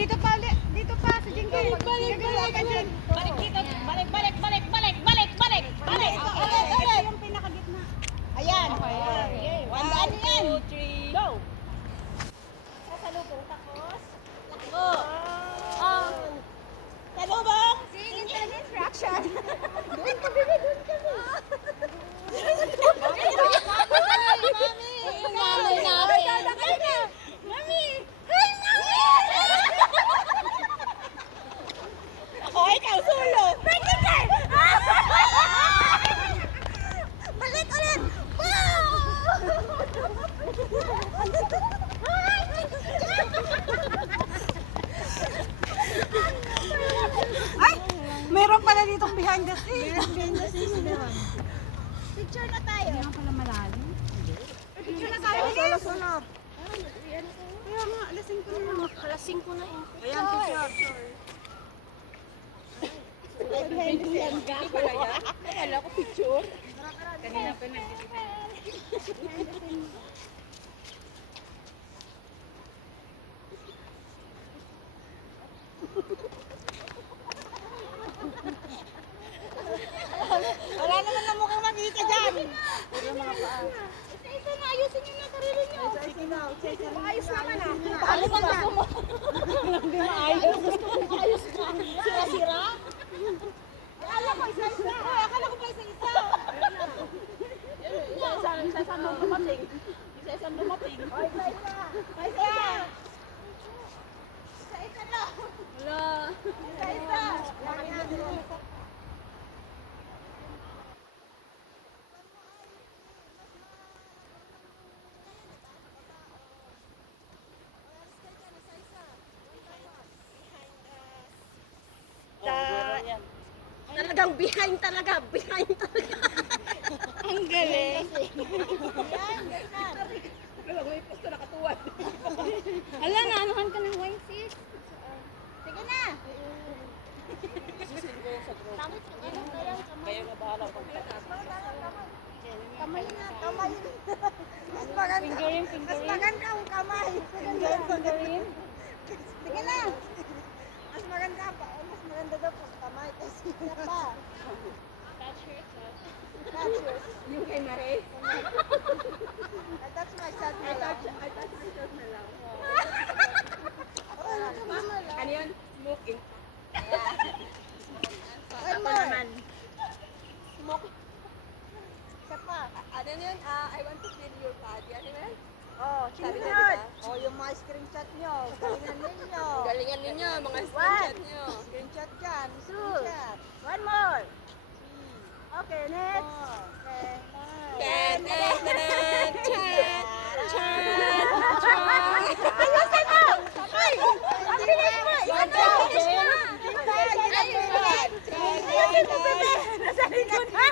dito pa, dito pa sa Jinky. Balik dito. Balik. Ito yung pinakagitna. Ayan. Wandaan yan. 1, 2, 3, go! Sasalubong tapos. Go! Salubong. Sige, instruction. Doon ka, bebe, doon ka. Mami natin. Mami! Hi, Mami! O, ikaw, sulo! Balik ulit! Ay! Meron pala ditong behind the scenes. Behind the scenes meron. Picture na tayo. Hindi nga pala malalim. Picture na tayo. Sunod. Kaya nga, alas 5 na lang. Alas 5 na eh. Ayan, picture. Bigyan ka pala yan? Akala ko picture. Kanina pa na. Wala naman na mukhang makita dyan. Isa-isa na, ayusin nyo na sarili nyo. Isa-isa na. Maayos naman ah. Alam mo gusto mo. Hindi maayos. Gusto mo maayos ka. Sira-sira? Akala ko isa-isa. Akala ko pa isa-isa. Isa-isa dumating. Isa-isa dumating. Isa-isa. Isa-isa. Isa-isa lang. Wala. Isa-isa. Talagang behind talaga. Ang galing. Yan, ganyan. Wala mo yung posto nakatuwad. Hala, naanuhan ka ng wine sis. Sige na. Kayo na bahala pag Kamay na, kamay. Mas maganda. Mas maganda ang kamay. Fingering. Sige na. Mas maganda pa. Mas maganda daw po kamay. Kasi na pa. Touch yourself. yung kay Maris. I touch myself na lang. I touch myself na lang. Oh, Ano yun? Smoking. one Ako more. naman. Smoke. Isa pa. Ano yun? I want to feel your body. Ano yun? Oh, Sabi ko, sunod. diba? Oh, yung mga screenshot nyo. Galingan ninyo. Galingan ninyo, mga One. screenshot nyo. Screenshot dyan. Two. Screenshot. One more. Okay, next. Okay. Ten, ten, ten, ten, ten. Ayusin mo! Ay! Ang bilis mo! Ayusin mo! Ayusin mo, bebe! Nasa likod! Hi!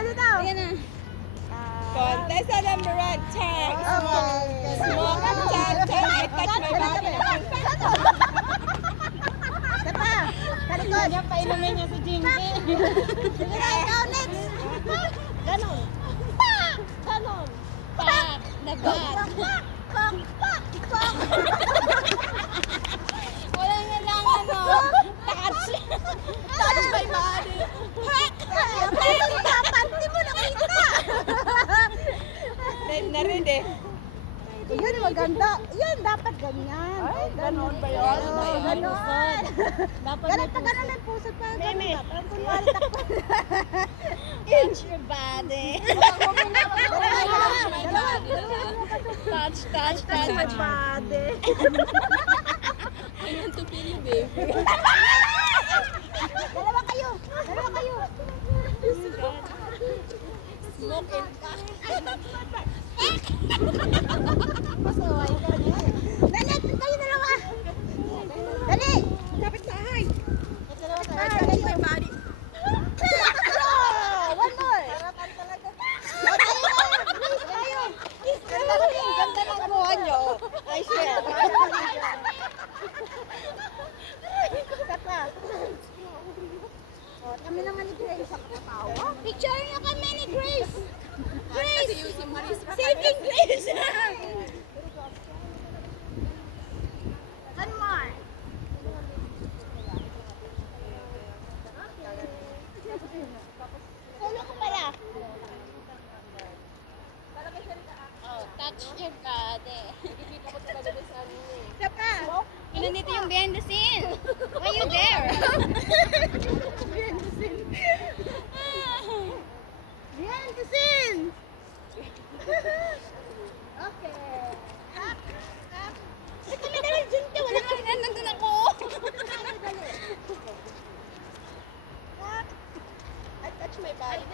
Dito! Ayan na. Contestant number 1, tag. Smoke, tag, tag. I touch my body. Isa pa! Talikod! Kanya painumin niya si Jinky. Sige na, ikaw next! Ganon! Pak! Ganon! Pak! Nagat. Pak! Pak! Pak! Pak! Wala nga lang ano. Touch. Touch my body. Pak! Pero dapat, di mo nakita! Na rin eh. Yun, maganda. Yun, dapat ganyan. Ay, ganon ba yun? Ganon. Ganon. Dapat Ganon pa ganon ang puso pa. Ganon pa. Parang kunwari takpan. touch your body. Touch, touch, touch my body. I want to feel you, baby. Dalawa kayo. Dalawa kayo. Smoke and Pasaway ka niya. Dali, kayo dalawa. Dali. kapit bahay. Dalawa kayo. Touch my body. One more. Harapan talaga. Please kayo. Ganda ng buwan nyo. I swear. Kaka. Oh, kami naman ni Grace ang katawa. Picture niyo kami ni Grace. Grace! Kasi yung si Maris. Saving Grace. touch your body. Nakikita ko talaga doon sa ano eh. Isa pa. Nandito yung behind the scene. Why you there? Behind the scenes. Okay. Dali, dyan ka. Wala ka rin. Nandun ako. I touch my body.